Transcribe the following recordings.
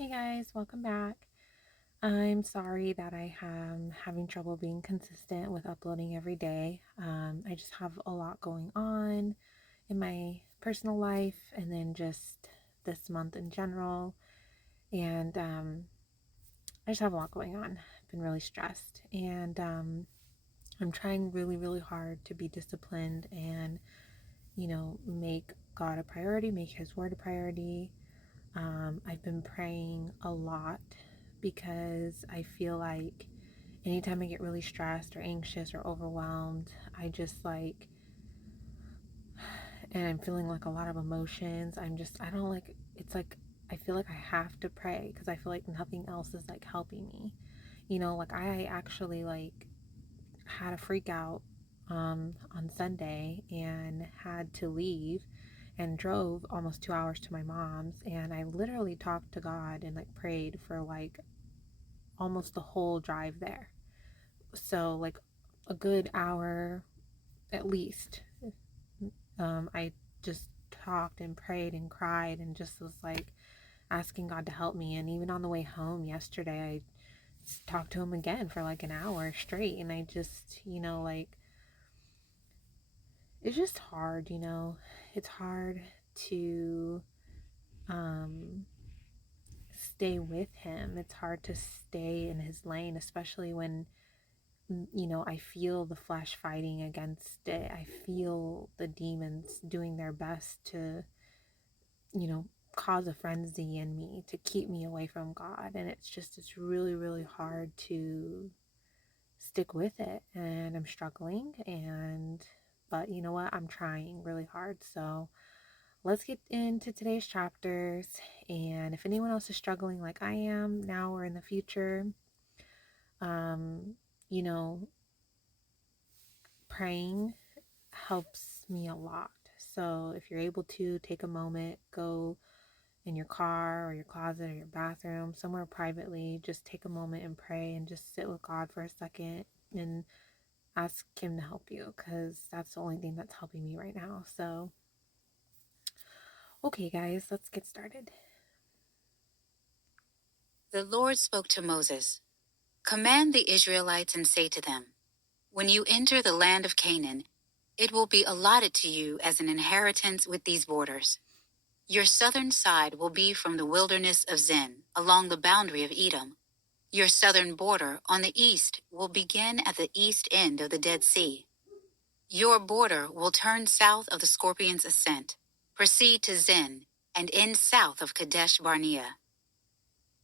Hey guys, welcome back. I'm sorry that I am having trouble being consistent with uploading every day. I just have a lot going on in my personal life and then just this month in general. And I just have a lot going on. I've been really stressed. And I'm trying really, really hard to be disciplined and, make God a priority, make His Word a priority. I've been praying a lot because I feel like anytime I get really stressed or anxious or overwhelmed, and I'm feeling like a lot of emotions. I don't like, it's like, I feel like I have to pray because I feel like nothing else is like helping me. Like I actually like had a freak out on Sunday and had to leave and drove almost 2 hours to my mom's, and I literally talked to God and like prayed for like almost the whole drive there. So like a good hour at least. I just talked and prayed and cried and just was like asking God to help me. And even on the way home yesterday, I talked to him again for like an hour straight. And I just, it's just hard. It's hard to stay with him. It's hard to stay in his lane, especially when, I feel the flesh fighting against it. I feel the demons doing their best to, you know, cause a frenzy in me to keep me away from God. And it's really, really hard to stick with it. And I'm struggling. But you know what? I'm trying really hard. So let's get into today's chapters. And if anyone else is struggling like I am now or in the future, um, you know, praying helps me a lot. So if you're able to take a moment, go in your car or your closet or your bathroom, somewhere privately, just take a moment and pray and just sit with God for a second and ask Him to help you, because that's the only thing that's helping me right now. So, okay, guys, let's get started. The Lord spoke to Moses. Command the Israelites and say to them, when you enter the land of Canaan, it will be allotted to you as an inheritance with these borders. Your southern side will be from the wilderness of Zin, along the boundary of Edom. Your southern border on the east will begin at the east end of the Dead Sea. Your border will turn south of the Scorpion's Ascent, proceed to Zin, and end south of Kadesh Barnea.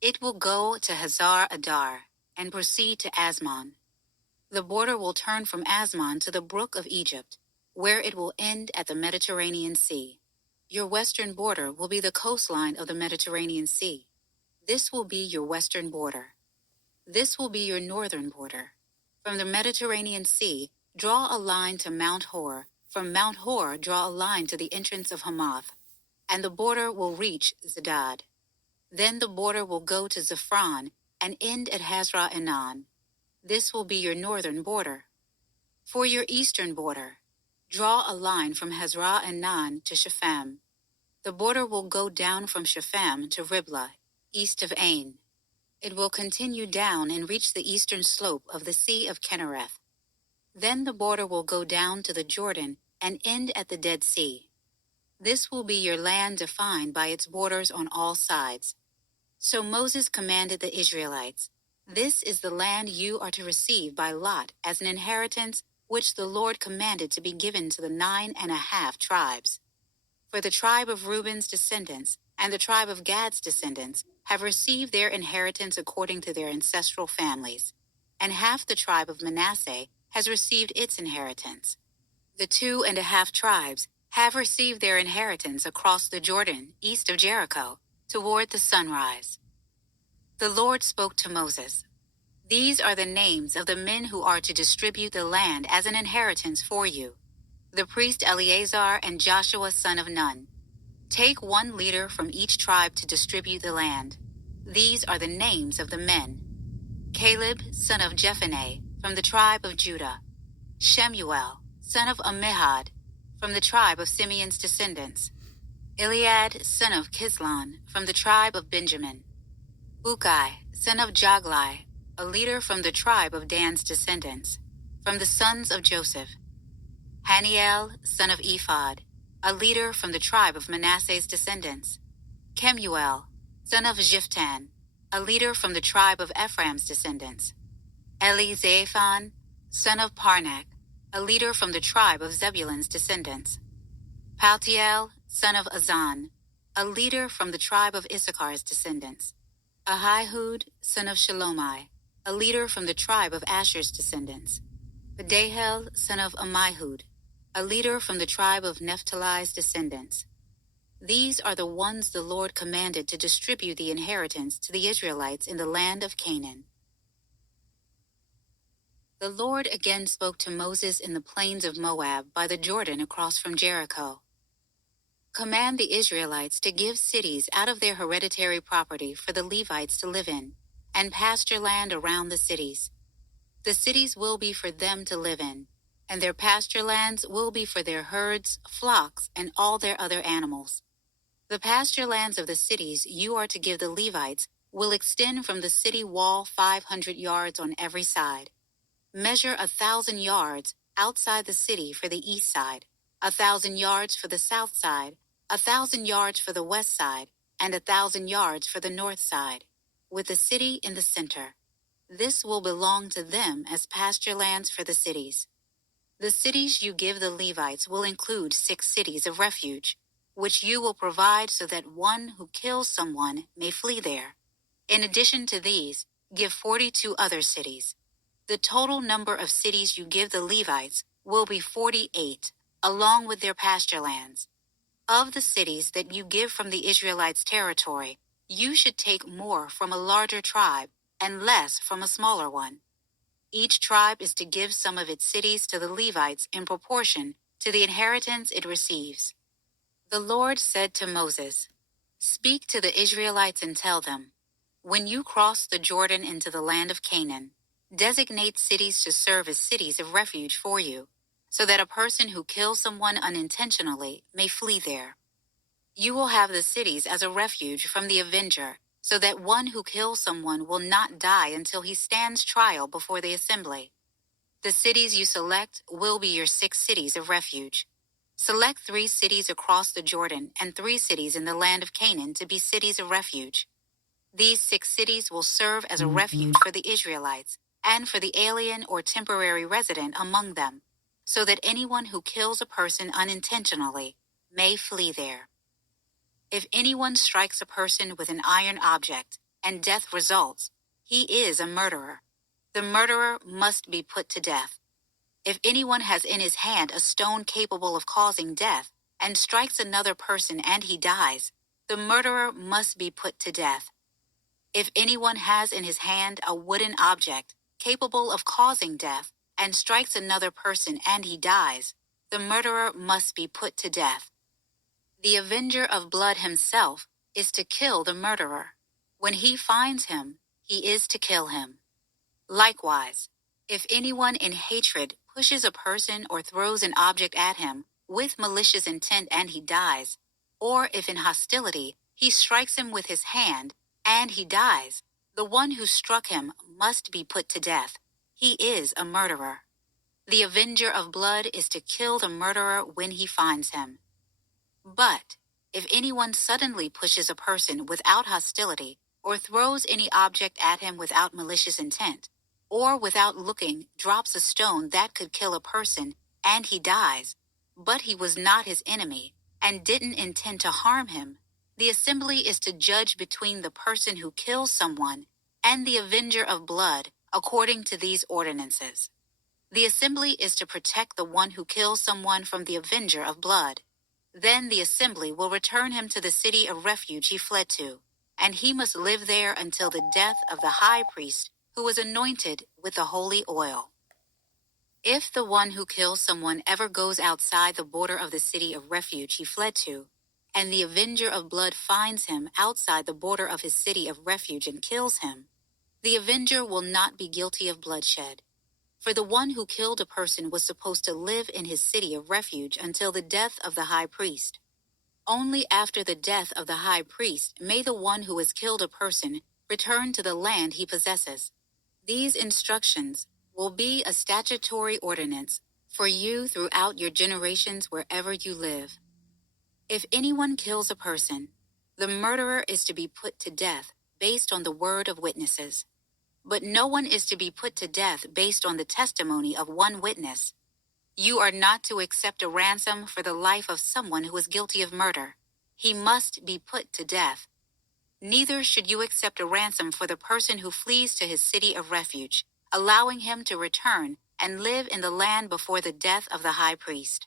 It will go to Hazar Adar and proceed to Asmon. The border will turn from Asmon to the brook of Egypt, where it will end at the Mediterranean Sea. Your western border will be the coastline of the Mediterranean Sea. This will be your western border. This will be your northern border. From the Mediterranean Sea, draw a line to Mount Hor. From Mount Hor, draw a line to the entrance of Hamath, and the border will reach Zedad. Then the border will go to Zephron and end at Hazra Enan. This will be your northern border. For your eastern border, draw a line from Hazra Enan to Shepham. The border will go down from Shepham to Riblah, east of Ain. It will continue down and reach the eastern slope of the Sea of Kinnereth. Then the border will go down to the Jordan and end at the Dead Sea. This will be your land defined by its borders on all sides. So Moses commanded the Israelites, this is the land you are to receive by lot as an inheritance which the Lord commanded to be given to the 9.5 tribes. For the tribe of Reuben's descendants and the tribe of Gad's descendants have received their inheritance according to their ancestral families, and half the tribe of Manasseh has received its inheritance. The 2.5 tribes have received their inheritance across the Jordan, east of Jericho, toward the sunrise. The Lord spoke to Moses. These are the names of the men who are to distribute the land as an inheritance for you. The priest Eleazar and Joshua son of Nun. Take one leader from each tribe to distribute the land. These are the names of the men. Caleb son of Jephunneh from the tribe of Judah. Shemuel son of Ammihud from the tribe of Simeon's descendants. Eliad son of Kislon from the tribe of Benjamin. Bukai, son of Joglai, a leader from the tribe of Dan's descendants. From the sons of Joseph, Haniel, son of Ephod, a leader from the tribe of Manasseh's descendants. Kemuel, son of Jiphthan, a leader from the tribe of Ephraim's descendants. Elizaphan, son of Parnak, a leader from the tribe of Zebulun's descendants. Paltiel, son of Azan, a leader from the tribe of Issachar's descendants. Ahihud, son of Shalomai, a leader from the tribe of Asher's descendants. Pedahel, son of Ammihud, a leader from the tribe of Naphtali's descendants. These are the ones the Lord commanded to distribute the inheritance to the Israelites in the land of Canaan. The Lord again spoke to Moses in the plains of Moab by the Jordan across from Jericho. Command the Israelites to give cities out of their hereditary property for the Levites to live in, and pasture land around the cities. The cities will be for them to live in, and their pasture lands will be for their herds, flocks, and all their other animals. The pasture lands of the cities you are to give the Levites will extend from the city wall 500 yards on every side. Measure 1,000 yards outside the city for the east side, 1,000 yards for the south side, 1,000 yards for the west side, and 1,000 yards for the north side, with the city in the center. This will belong to them as pasture lands for the cities. The cities you give the Levites will include 6 cities of refuge, which you will provide so that one who kills someone may flee there. In addition to these, give 42 other cities. The total number of cities you give the Levites will be 48, along with their pasture lands. Of the cities that you give from the Israelites' territory, you should take more from a larger tribe and less from a smaller one. Each tribe is to give some of its cities to the Levites in proportion to the inheritance it receives. The Lord said to Moses, "Speak to the Israelites and tell them, when you cross the Jordan into the land of Canaan, designate cities to serve as cities of refuge for you, so that a person who kills someone unintentionally may flee there. You will have the cities as a refuge from the avenger, so that one who kills someone will not die until he stands trial before the assembly. The cities you select will be your 6 cities of refuge. Select 3 cities across the Jordan and 3 cities in the land of Canaan to be cities of refuge. These 6 cities will serve as a refuge for the Israelites and for the alien or temporary resident among them, so that anyone who kills a person unintentionally may flee there. If anyone strikes a person with an iron object and death results, he is a murderer. The murderer must be put to death. If anyone has in his hand a stone capable of causing death and strikes another person and he dies, the murderer must be put to death. If anyone has in his hand a wooden object capable of causing death and strikes another person and he dies, the murderer must be put to death. The avenger of blood himself is to kill the murderer. When he finds him, he is to kill him. Likewise, if anyone in hatred pushes a person or throws an object at him with malicious intent and he dies, or if in hostility he strikes him with his hand and he dies, the one who struck him must be put to death. He is a murderer. The avenger of blood is to kill the murderer when he finds him. But if anyone suddenly pushes a person without hostility or throws any object at him without malicious intent, or without looking drops a stone that could kill a person and he dies, but he was not his enemy and didn't intend to harm him, the assembly is to judge between the person who kills someone and the avenger of blood according to these ordinances. The assembly is to protect the one who kills someone from the avenger of blood. Then the assembly will return him to the city of refuge he fled to, and he must live there until the death of the high priest who was anointed with the holy oil. If the one who kills someone ever goes outside the border of the city of refuge he fled to, and the avenger of blood finds him outside the border of his city of refuge and kills him, the avenger will not be guilty of bloodshed. For the one who killed a person was supposed to live in his city of refuge until the death of the high priest. Only after the death of the high priest may the one who has killed a person return to the land he possesses. These instructions will be a statutory ordinance for you throughout your generations wherever you live. If anyone kills a person, the murderer is to be put to death based on the word of witnesses. But no one is to be put to death based on the testimony of one witness. You are not to accept a ransom for the life of someone who is guilty of murder. He must be put to death. Neither should you accept a ransom for the person who flees to his city of refuge, allowing him to return and live in the land before the death of the high priest.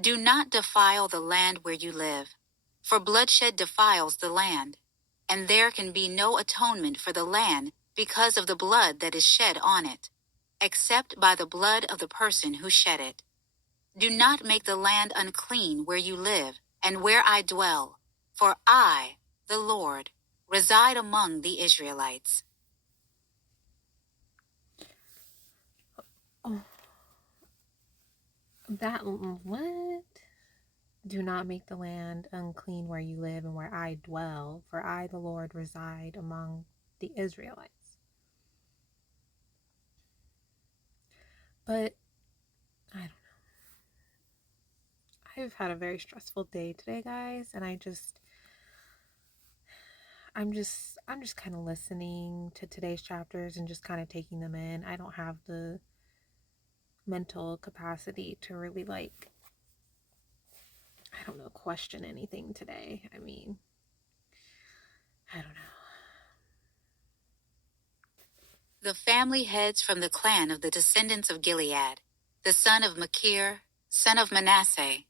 Do not defile the land where you live, for bloodshed defiles the land, and there can be no atonement for the land because of the blood that is shed on it, except by the blood of the person who shed it. Do not make the land unclean where you live and where I dwell, for I, the Lord, reside among the Israelites. Oh, that what? Do not make the land unclean where you live and where I dwell, for I, the Lord, reside among the Israelites. But I don't know. I've had a very stressful day today, guys, and I'm just kind of listening to today's chapters and just kind of taking them in. I don't have the mental capacity to really I don't know, question anything today. I mean, I don't know. The family heads from the clan of the descendants of Gilead, the son of Machir, son of Manasseh,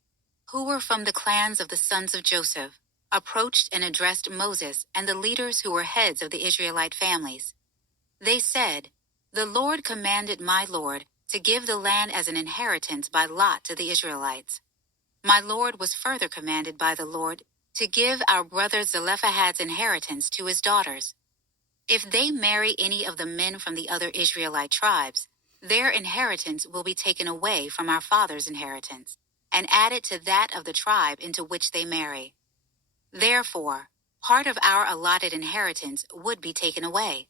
who were from the clans of the sons of Joseph, approached and addressed Moses and the leaders who were heads of the Israelite families. They said, "The Lord commanded my Lord to give the land as an inheritance by lot to the Israelites. My Lord was further commanded by the Lord to give our brother Zelophehad's inheritance to his daughters. If they marry any of the men from the other Israelite tribes, their inheritance will be taken away from our father's inheritance and added to that of the tribe into which they marry. Therefore, part of our allotted inheritance would be taken away.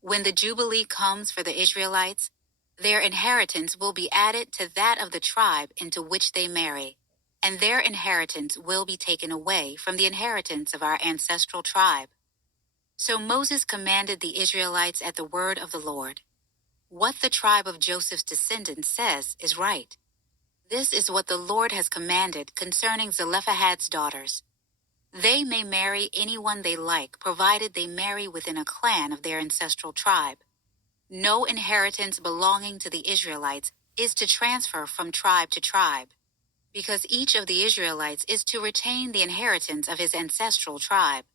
When the Jubilee comes for the Israelites, their inheritance will be added to that of the tribe into which they marry, and their inheritance will be taken away from the inheritance of our ancestral tribe." So Moses commanded the Israelites at the word of the Lord. What the tribe of Joseph's descendants says is right. This is what the Lord has commanded concerning Zelophehad's daughters. They may marry anyone they like, provided they marry within a clan of their ancestral tribe. No inheritance belonging to the Israelites is to transfer from tribe to tribe, because each of the Israelites is to retain the inheritance of his ancestral tribe.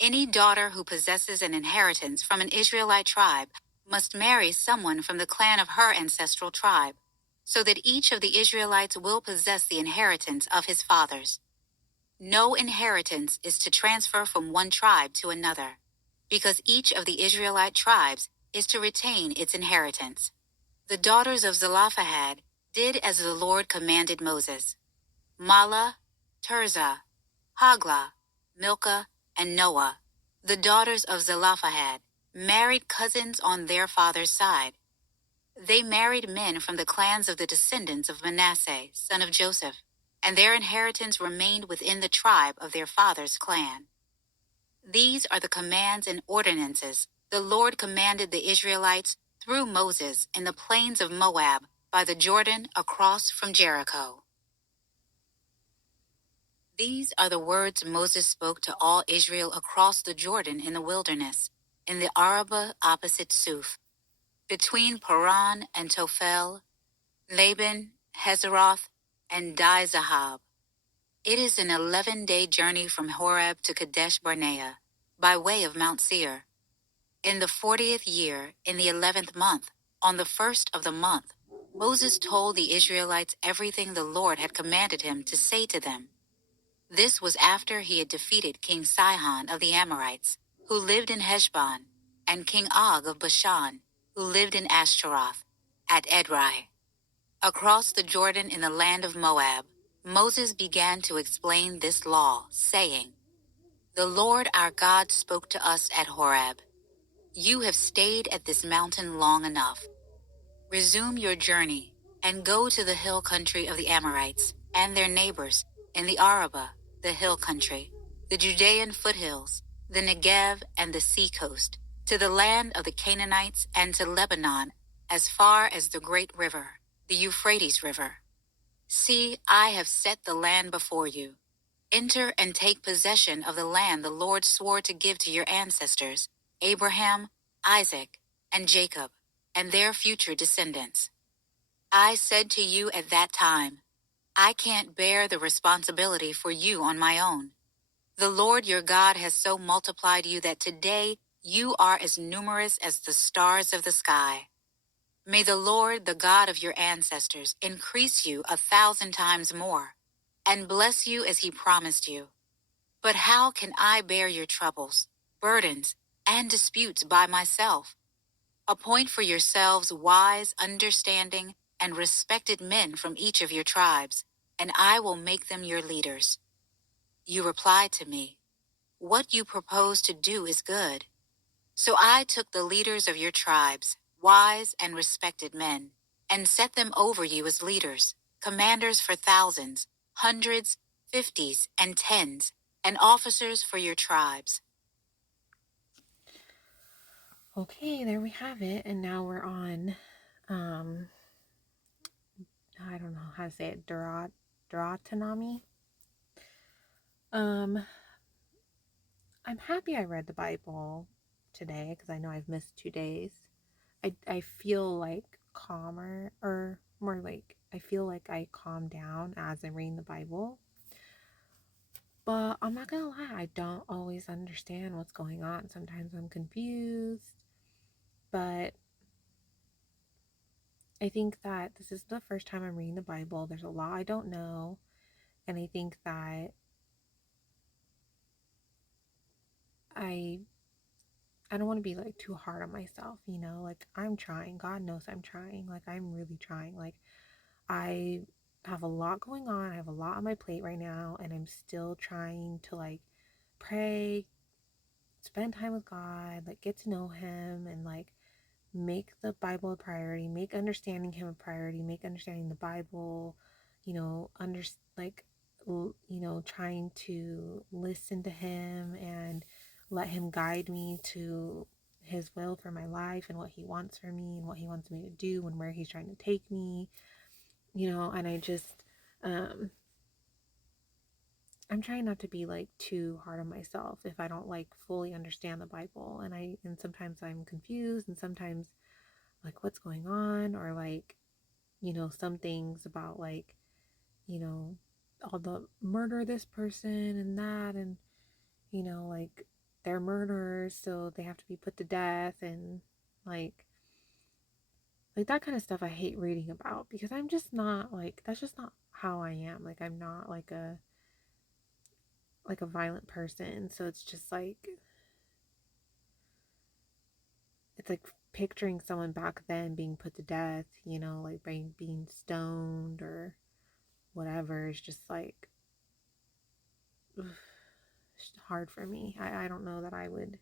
Any daughter who possesses an inheritance from an Israelite tribe must marry someone from the clan of her ancestral tribe, so that each of the Israelites will possess the inheritance of his fathers. No inheritance is to transfer from one tribe to another, because each of the Israelite tribes is to retain its inheritance. The daughters of Zelophehad did as the Lord commanded Moses. Mahlah, Tirzah, Haglah, Milcah, and Noah, the daughters of Zelophehad, married cousins on their father's side. They married men from the clans of the descendants of Manasseh, son of Joseph, and their inheritance remained within the tribe of their father's clan. These are the commands and ordinances the Lord commanded the Israelites through Moses in the plains of Moab by the Jordan across from Jericho. These are the words Moses spoke to all Israel across the Jordan in the wilderness, in the Arabah opposite Suf, between Paran and Tophel, Laban, Hazeroth, and Dizahab. It is an 11-day journey from Horeb to Kadesh Barnea, by way of Mount Seir. In the 40th year, in the 11th month, on the first of the month, Moses told the Israelites everything the Lord had commanded him to say to them. This was after he had defeated King Sihon of the Amorites, who lived in Heshbon, and King Og of Bashan, who lived in Ashtaroth, at Edrei. Across the Jordan in the land of Moab, Moses began to explain this law, saying, The Lord our God spoke to us at Horeb. You have stayed at this mountain long enough. Resume your journey and go to the hill country of the Amorites and their neighbors in the Arabah, the hill country, the Judean foothills, the Negev and the sea coast, to the land of the Canaanites and to Lebanon, as far as the great river, the Euphrates River. See, I have set the land before you. Enter and take possession of the land the Lord swore to give to your ancestors, Abraham, Isaac, and Jacob, and their future descendants. I said to you at that time, I can't bear the responsibility for you on my own. The Lord your God has so multiplied you that today you are as numerous as the stars of the sky. May the Lord, the God of your ancestors, increase you 1,000 times more, and bless you as he promised you. But how can I bear your troubles, burdens, and disputes by myself? Appoint for yourselves wise, understanding, and respected men from each of your tribes, and I will make them your leaders. You replied to me, what you propose to do is good. So I took the leaders of your tribes, wise and respected men, and set them over you as leaders, commanders for thousands, hundreds, fifties, and tens, and officers for your tribes. Okay, there we have it. And now we're on, um, I don't know how to say it, Deuteronomy. Um, I'm happy I read the Bible today because I know I've missed 2 days. I feel like calmer, or more like I feel like I calm down as I'm reading the Bible. But I'm not gonna lie, I don't always understand what's going on. Sometimes I'm confused, but I think that this is the first time I'm reading the Bible. There's a lot I don't know, and I think that I I don't want to be like too hard on myself, you know? Like I'm trying. God knows I'm trying. Like I'm really trying. Like I have a lot going on. I have a lot on my plate right now, and I'm still trying to like pray, spend time with God, like get to know him, and like make the Bible a priority, make understanding him a priority, make understanding the Bible, like trying to listen to him and let him guide me to his will for my life and what he wants for me and what he wants me to do and where he's trying to take me, and I just I'm trying not to be like too hard on myself if I don't like fully understand the Bible, and sometimes I'm confused, and sometimes like what's going on, or like some things about like you know all the murder this person and that, and like they're murderers so they have to be put to death, and like that kind of stuff I hate reading about because I'm just not like that's just not how I am. Like I'm not like a violent person, so it's like picturing someone back then being put to death, like being stoned or whatever, is just like it's hard for me. I don't know that I would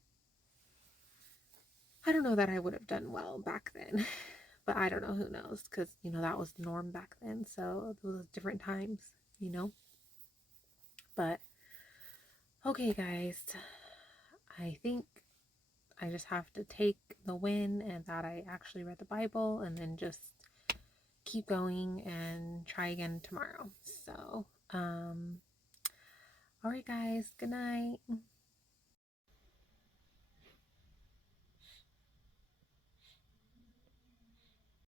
have done well back then. But I don't know, who knows, because that was the norm back then, so those were different times, you know. But okay, guys, I think I just have to take the win and that I actually read the Bible, and then just keep going and try again tomorrow. So all right, guys, good night.